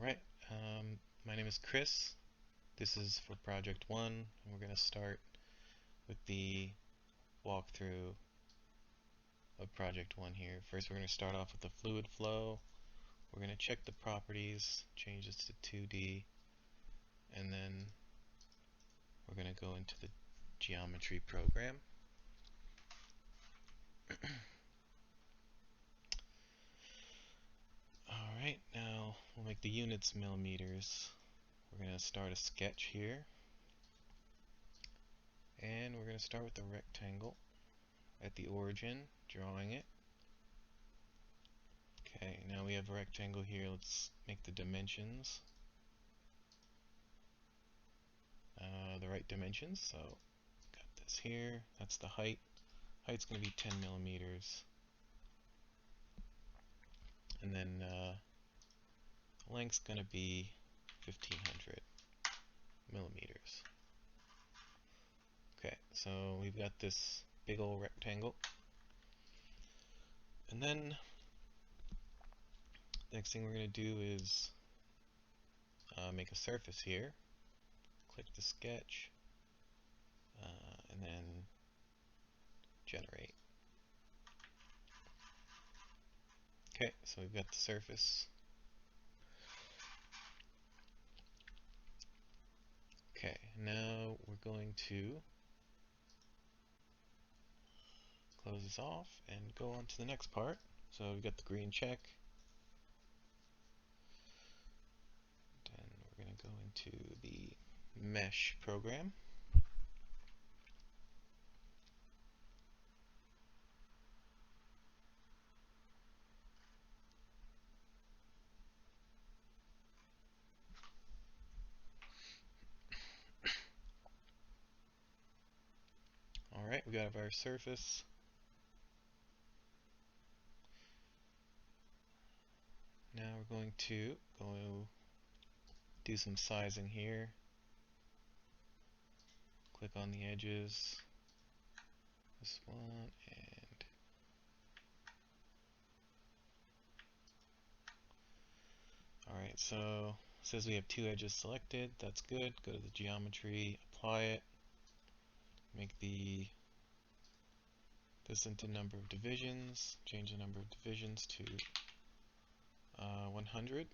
Alright, my name is Chris. This is for Project 1, and we're going to start with the walkthrough of Project 1 here. First, we're going to start off with the fluid flow. We're going to check the properties, change this to 2D, and then we're going to go into the geometry program. Alright, now we'll make the units millimeters. We're going to start a sketch here. And we're going to start with the rectangle at the origin, drawing it. Okay, now we have a rectangle here. Let's make the dimensions the right dimensions. So, got this here. That's the height. Height's going to be 10 millimeters. And then length's going to be 1500 millimeters. Okay, so we've got this big old rectangle. And then next thing we're going to do is make a surface here. Click the sketch, and then generate. Okay, so we've got the surface. Okay, now we're going to close this off and go on to the next part. So we've got the green check. Then we're going to go into the mesh program. Alright, we got our surface. Now we're going to do some sizing here. Click on the edges. This one and alright, so it says we have two edges selected. That's good. Go to the geometry, apply it. Make this into number of divisions. Change the number of divisions to 100.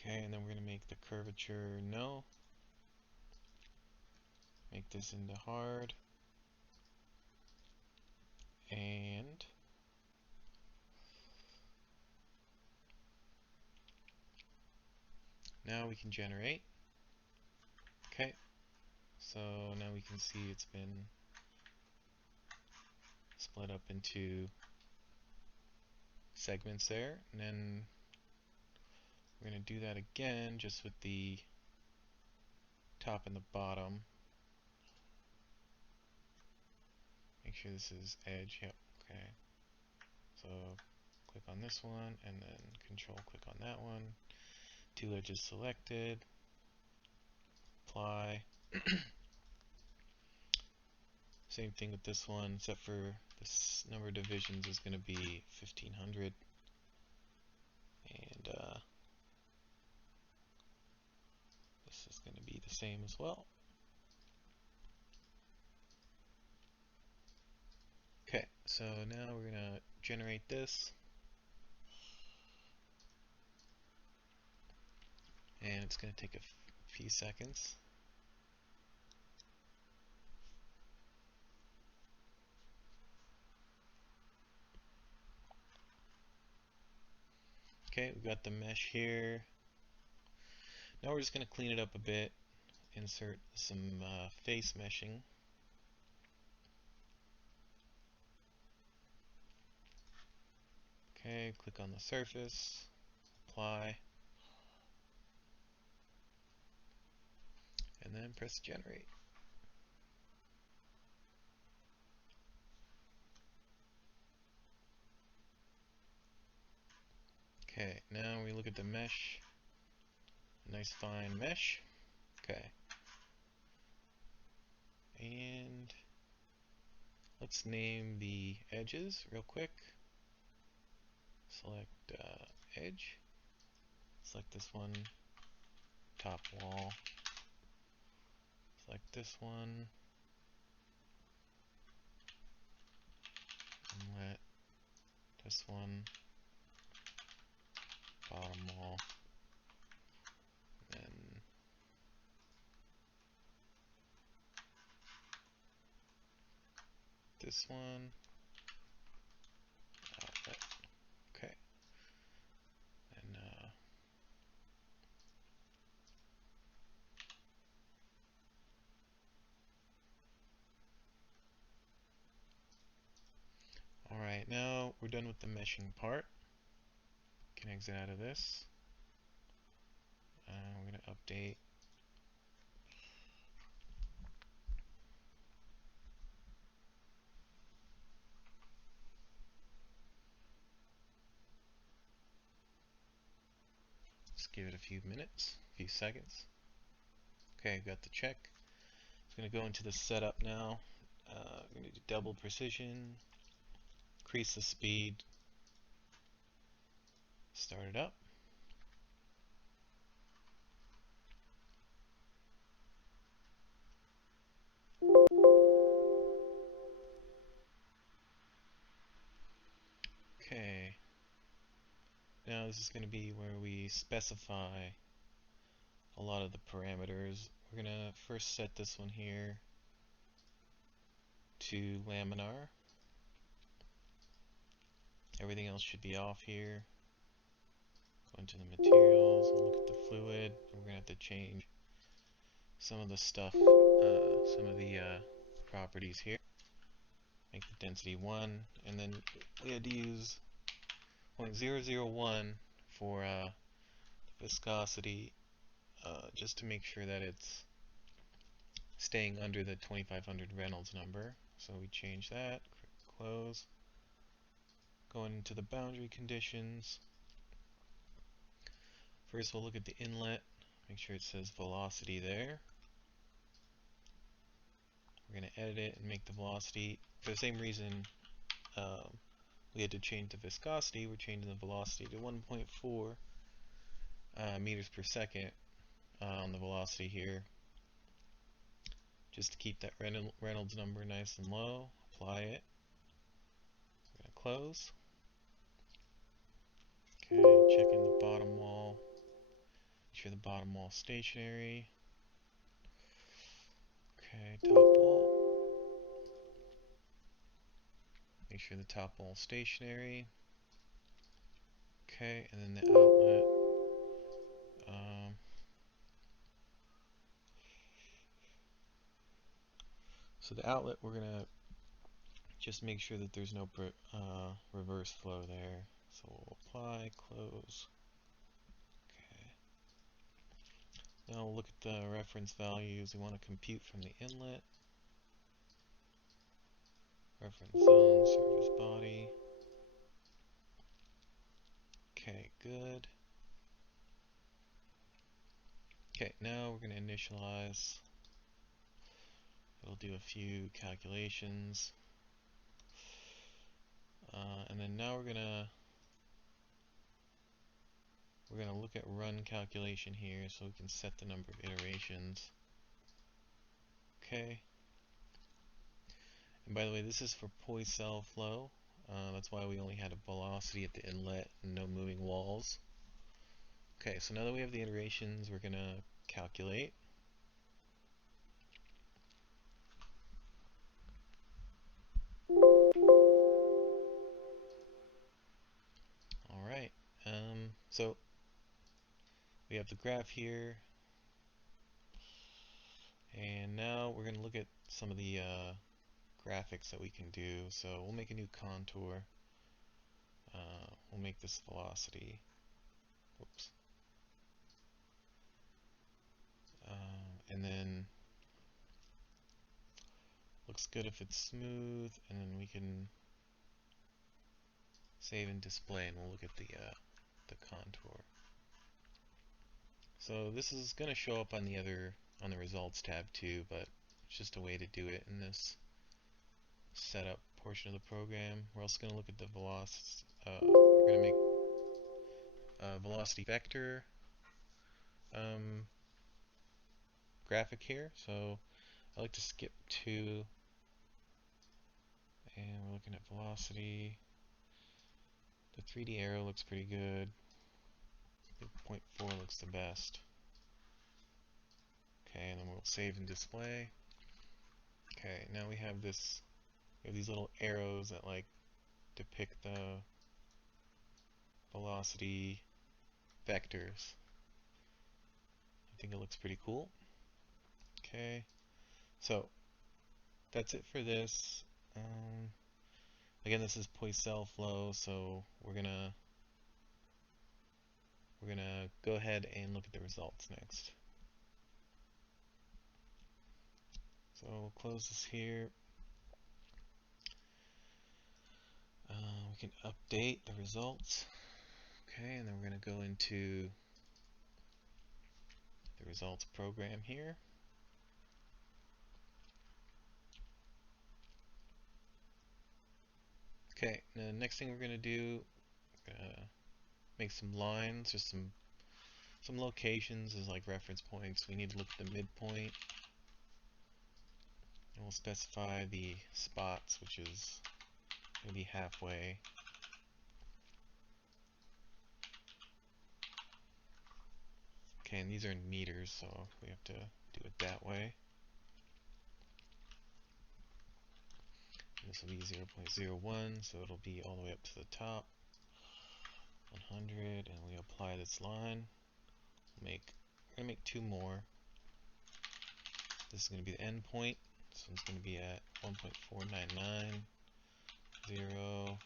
Okay, and then we're going to make the curvature no. Make this into hard. And now we can generate. Okay, so now we can see it's been split up into segments there. And then we're going to do that again just with the top and the bottom. Make sure this is edge. Yep, okay. So click on this one and then control click on that one. Two edges selected. Apply. Same thing with this one, except for this number of divisions is going to be 1500. And this is going to be the same as well. Okay, so now we're going to generate this. And it's going to take a few seconds. Okay, we've got the mesh here. Now we're just going to clean it up a bit. Insert some face meshing. Okay, click on the surface, apply, and then press generate. Okay, now we look at the mesh. Nice fine mesh. Okay. And let's name the edges real quick. Select edge. Select this one, top wall. Select this one, inlet. This one, bottom wall. And this one, outlet. Okay. And alright, now we're done with the meshing part. Can exit out of this. We're going to update. Just give it a few minutes, a few seconds. Okay, got the check. It's going to go into the setup now. We're going to do double precision, increase the speed, start it up. Okay. Now this is going to be where we specify a lot of the parameters. We're going to first set this one here to laminar. Everything else should be off here. Go into the materials, we'll look at the fluid, and we're going to have to change some of the stuff, some of the properties here. Make the density 1, and then we had to use 0.001 for viscosity, just to make sure that it's staying under the 2500 Reynolds number. So we change that, close. Going into the boundary conditions. First we'll look at the inlet, make sure it says velocity there. We're going to edit it and make the velocity, for the same reason we had to change the viscosity, we're changing the velocity to 1.4 meters per second on the velocity here, just to keep that Reynolds number nice and low. Apply it. We're going to close. Okay, check in the bottom wall. Make sure the bottom wall is stationary. Okay, top wall. Make sure the top wall is stationary. Okay, and then the outlet. So the outlet, we're going to just make sure that there's no reverse flow there. So we'll apply, close. Okay. Now we'll look at the reference values. We want to compute from the inlet. Reference zone, surface body. Okay, good. Okay, now we're going to initialize. It'll do a few calculations. And then now we're gonna look at run calculation here so we can set the number of iterations. Okay. And by the way, this is for Poiseuille flow. That's why we only had a velocity at the inlet and no moving walls. Okay, so now that we have the iterations, we're gonna calculate. Alright, so we have the graph here, and now we're going to look at some of the graphics that we can do. So we'll make a new contour. We'll make this velocity. Whoops. And then looks good if it's smooth, and then we can save and display, and we'll look at the contour. So this is going to show up on the results tab too, but it's just a way to do it in this setup portion of the program. We're also going to look at the velocity. We're going to make a velocity vector graphic here. So I like to skip 2, and we're looking at velocity. The 3D arrow looks pretty good. The 0.4 looks the best. Okay, and then we'll save and display. Okay, now we have this. We have these little arrows that like depict the velocity vectors. I think it looks pretty cool. Okay, so that's it for this. Again, this is Poiseuille flow, so we're gonna go ahead and look at the results next. So we'll close this here. We can update the results. Okay, and then we're going to go into the results program here. Okay, the next thing we're going to do, we're going to make some lines, just some locations as like reference points. We need to look at the midpoint, and we'll specify the spots, which is going to be halfway. Okay, and these are in meters, so we have to do it that way. And this will be 0.01, so it'll be all the way up to the top. 100, and we apply this line. We're going to make 2 more. This is going to be the end point, so it's going to be at 1.499, 0, 1.499.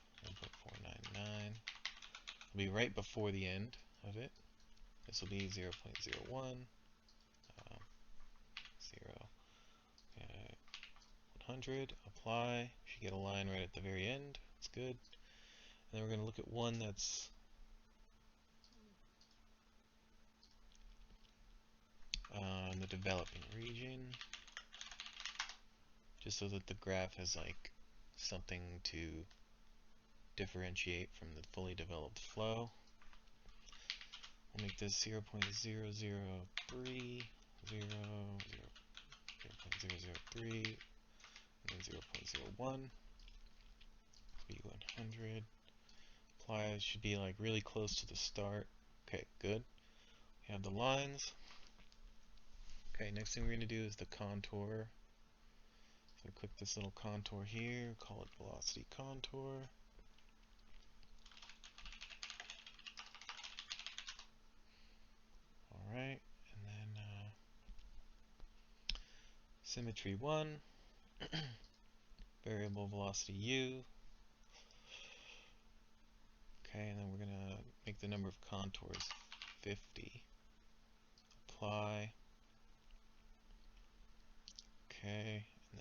It'll be right before the end of it. This will be 0.01, 0, 100, apply. Should get a line right at the very end. That's good. And then we're going to look at one that's in the developing region, just so that the graph has like something to differentiate from the fully developed flow. We'll make this 0.003, 0.003, and then 0.01, be 100. Apply should be like really close to the start. Okay, good. We have the lines. Okay, next thing we're going to do is the contour. So click this little contour here, call it velocity contour. Alright, and then symmetry 1, variable velocity u. Okay, and then we're going to make the number of contours 50. Apply. Okay, and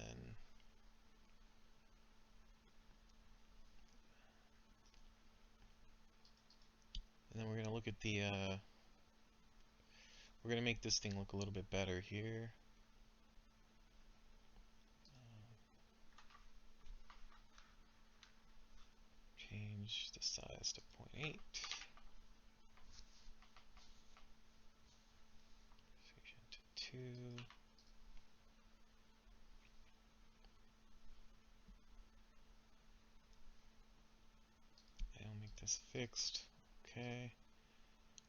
then we're going to look at the, we're going to make this thing look a little bit better here. Change the size to 0.8. Section to 2. And we'll make this fixed. Okay.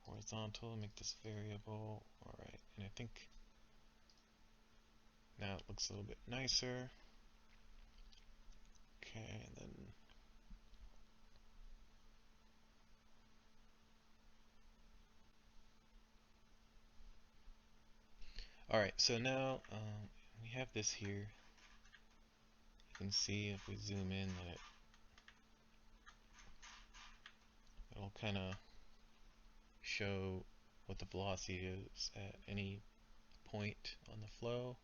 Horizontal, make this variable. Alright, and I think now it looks a little bit nicer. Okay, and then alright, so now we have this here. You can see if we zoom in that it'll kind of show what the velocity is at any point on the flow.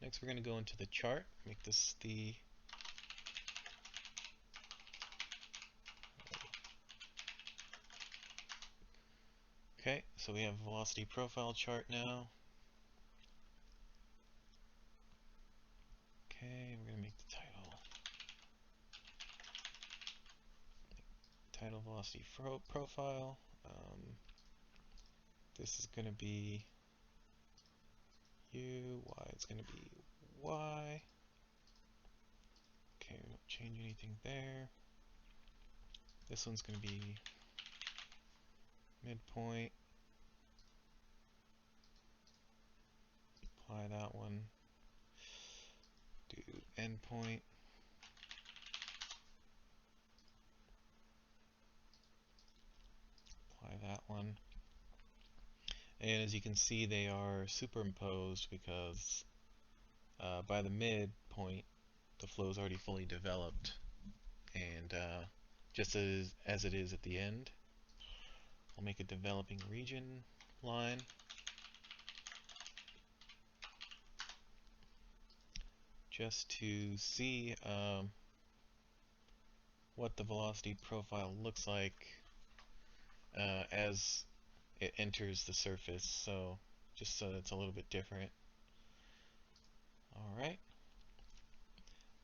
Next we're going to go into the chart, make this the okay, so we have velocity profile chart now. Okay, we're going to make the title final velocity profile. This is going to be U, Y is going to be Y. Okay, we don't change anything there. This one's going to be midpoint. Apply that one. Do endpoint. Apply that one. And as you can see, they are superimposed because by the midpoint, the flow is already fully developed, and just as it is at the end. I'll make a developing region line. Just to see what the velocity profile looks like as it enters the surface, so just so it's a little bit different. Alright,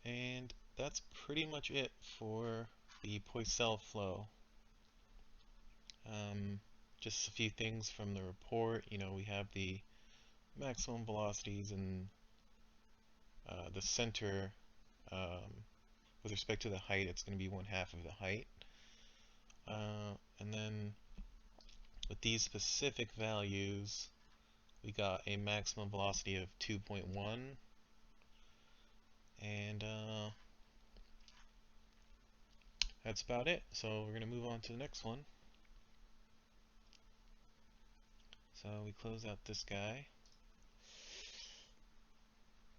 and that's pretty much it for the Poiseuille flow. Just a few things from the report. You know, we have the maximum velocities in the center. With respect to the height, it's going to be 1/2 of the height. And then with these specific values, we got a maximum velocity of 2.1, and that's about it. So we're going to move on to the next one. So we close out this guy.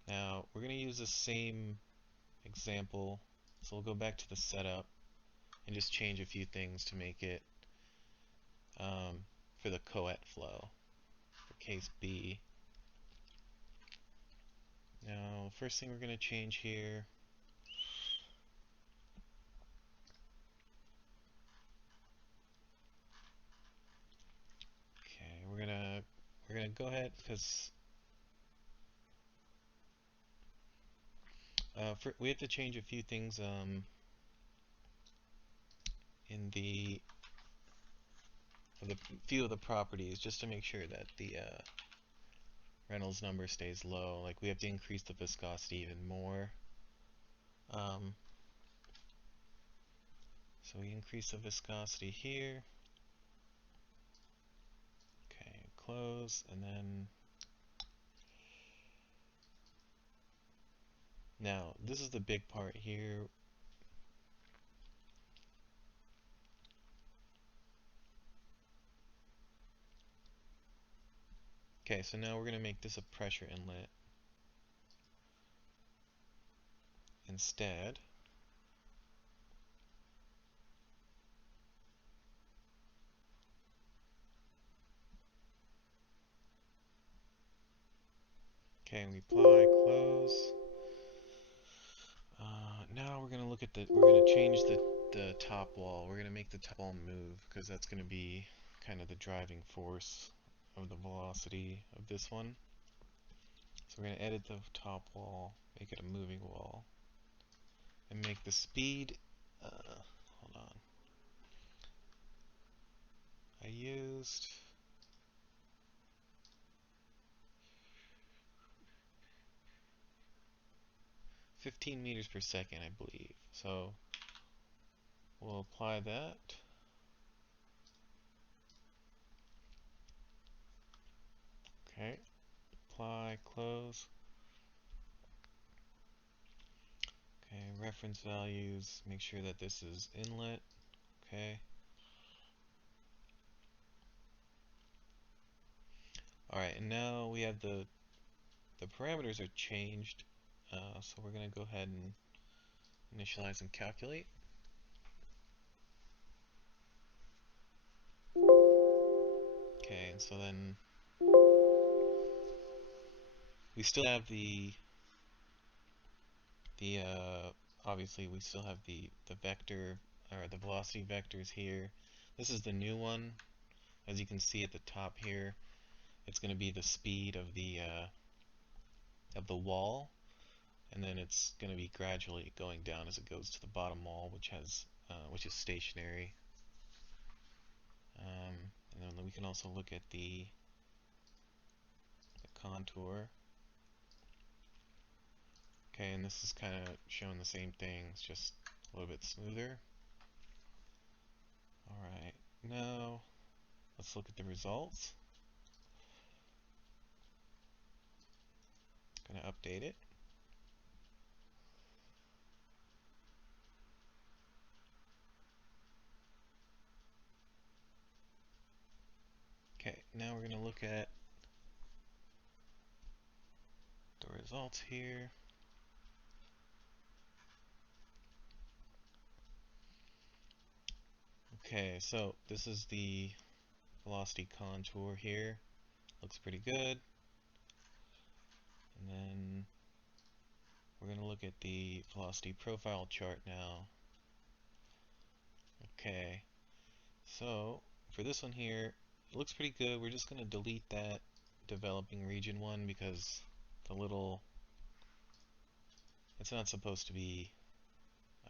Now we're going to use the same example, so we'll go back to the setup and just change a few things to make it for the coet flow for case B. Now, first thing we're going to change here, okay, we're gonna go ahead because we have to change a few things in the few of the properties just to make sure that the Reynolds number stays low. Like we have to increase the viscosity even more. So we increase the viscosity here. Okay, close, and then now this is the big part here. Okay, so now we're going to make this a pressure inlet instead. Okay, and we apply, close. Now we're going to look at we're going to change the top wall. We're going to make the top wall move because that's going to be kind of the driving force of the velocity of this one. So we're going to edit the top wall, make it a moving wall, and make the speed, hold on, I used 15 meters per second, I believe. So we'll apply that. Okay, apply, close. Okay, reference values, make sure that this is inlet. Okay. Alright, and now we have the parameters are changed, so we're going to go ahead and initialize and calculate. Okay, and so then we still have the obviously we still have the vector, or the velocity vectors here. This is the new one. As you can see at the top here, it's going to be the speed of the wall, and then it's going to be gradually going down as it goes to the bottom wall, which is stationary. And then we can also look at the contour. Okay, and this is kind of showing the same thing, it's just a little bit smoother. Alright, now let's look at the results. Gonna update it. Okay, now we're gonna look at the results here. Okay, so this is the velocity contour here. Looks pretty good. And then we're going to look at the velocity profile chart now. Okay, so for this one here, it looks pretty good. We're just going to delete that developing region one because it's not supposed to be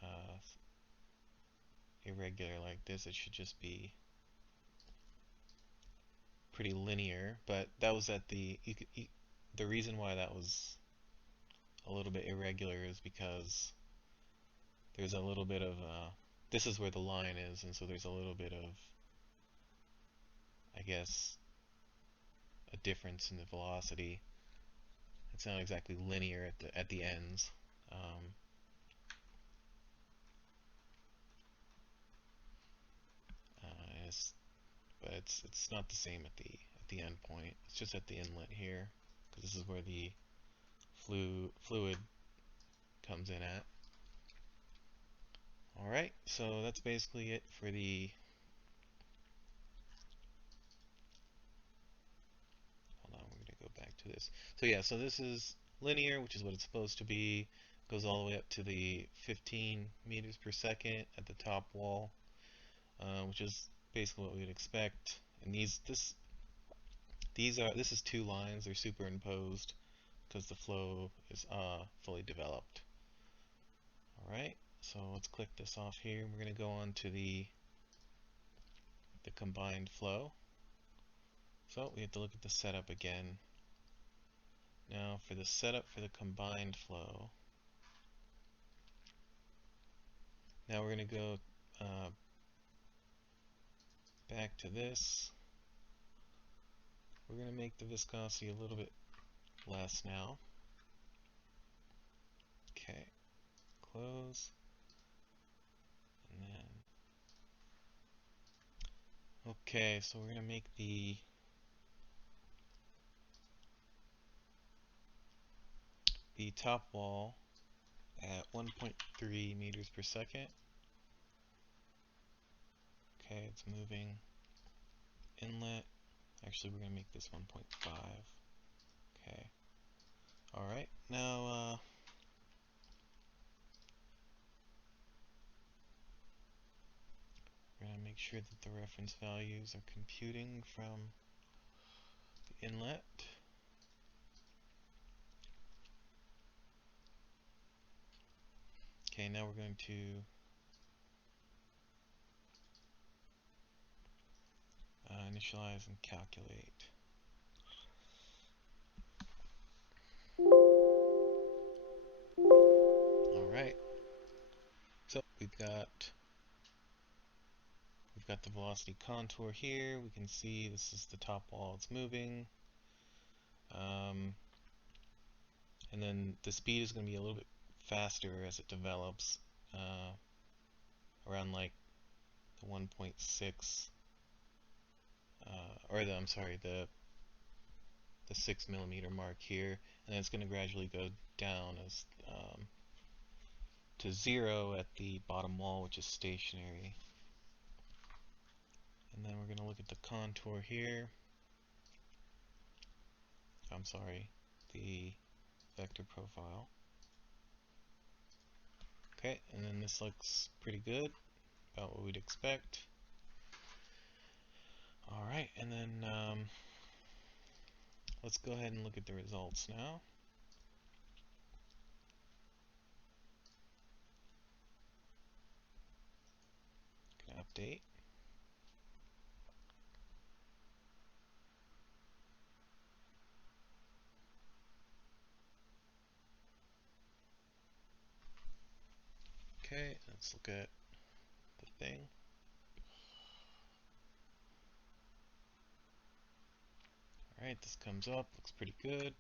uh, irregular like this. It should just be pretty linear, but that was at the reason why that was a little bit irregular is because there's a little bit of this is where the line is, and so there's a little bit of, I guess, a difference in the velocity. It's not exactly linear at the ends. Um, it's, but it's not the same at the end point. It's just at the inlet here, because this is where the fluid comes in at. Alright, so that's basically it for the, hold on, we're going to go back to this. So yeah, so this is linear, which is what it's supposed to be. Goes all the way up to the 15 meters per second at the top wall, which is basically what we would expect. And this is two lines, they're superimposed because the flow is fully developed. Alright, so let's click this off here. We're going to go on to the combined flow. So we have to look at the setup again. Now for the setup for the combined flow, now we're going to go back to this. We're going to make the viscosity a little bit less now. Okay, close. And then, okay, so we're going to make the top wall at 1.3 meters per second. Okay, it's moving. Inlet, actually we're going to make this 1.5. Okay. Alright, now we're going to make sure that the reference values are computing from the inlet. Okay, now we're going to initialize and calculate. Alright, so we've got the velocity contour here. We can see this is the top wall, it's moving. And then the speed is going to be a little bit faster as it develops, around like the 1.6, or I'm sorry, the 6 millimeter mark here, and then it's going to gradually go down as to 0 at the bottom wall, which is stationary. And then we're going to look at the contour here. I'm sorry, the vector profile. Okay, and then this looks pretty good, about what we'd expect. Alright, and then let's go ahead and look at the results now. Gonna update. Okay, let's look at the thing. Alright, this comes up, looks pretty good.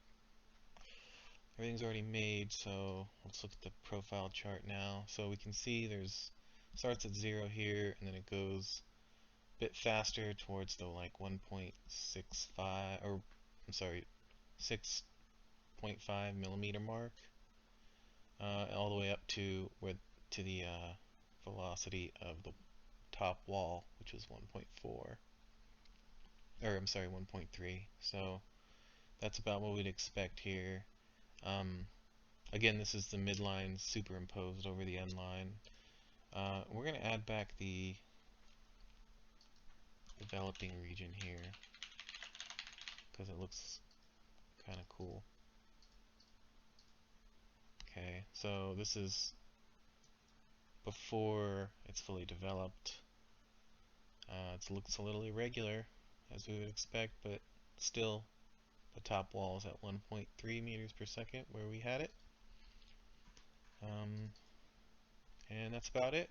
Everything's already made, so let's look at the profile chart now. So we can see starts at 0 here, and then it goes a bit faster towards the like 1.65, or I'm sorry, 6.5 millimeter mark, all the way up to the velocity of the top wall, which is 1.4, or I'm sorry, 1.3. So that's about what we'd expect here. Again, this is the midline superimposed over the end line. We're going to add back the developing region here because it looks kind of cool. Okay, so this is before it's fully developed. It looks a little irregular, as we would expect, but still the top wall is at 1.3 meters per second where we had it. And that's about it.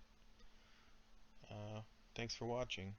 Thanks for watching.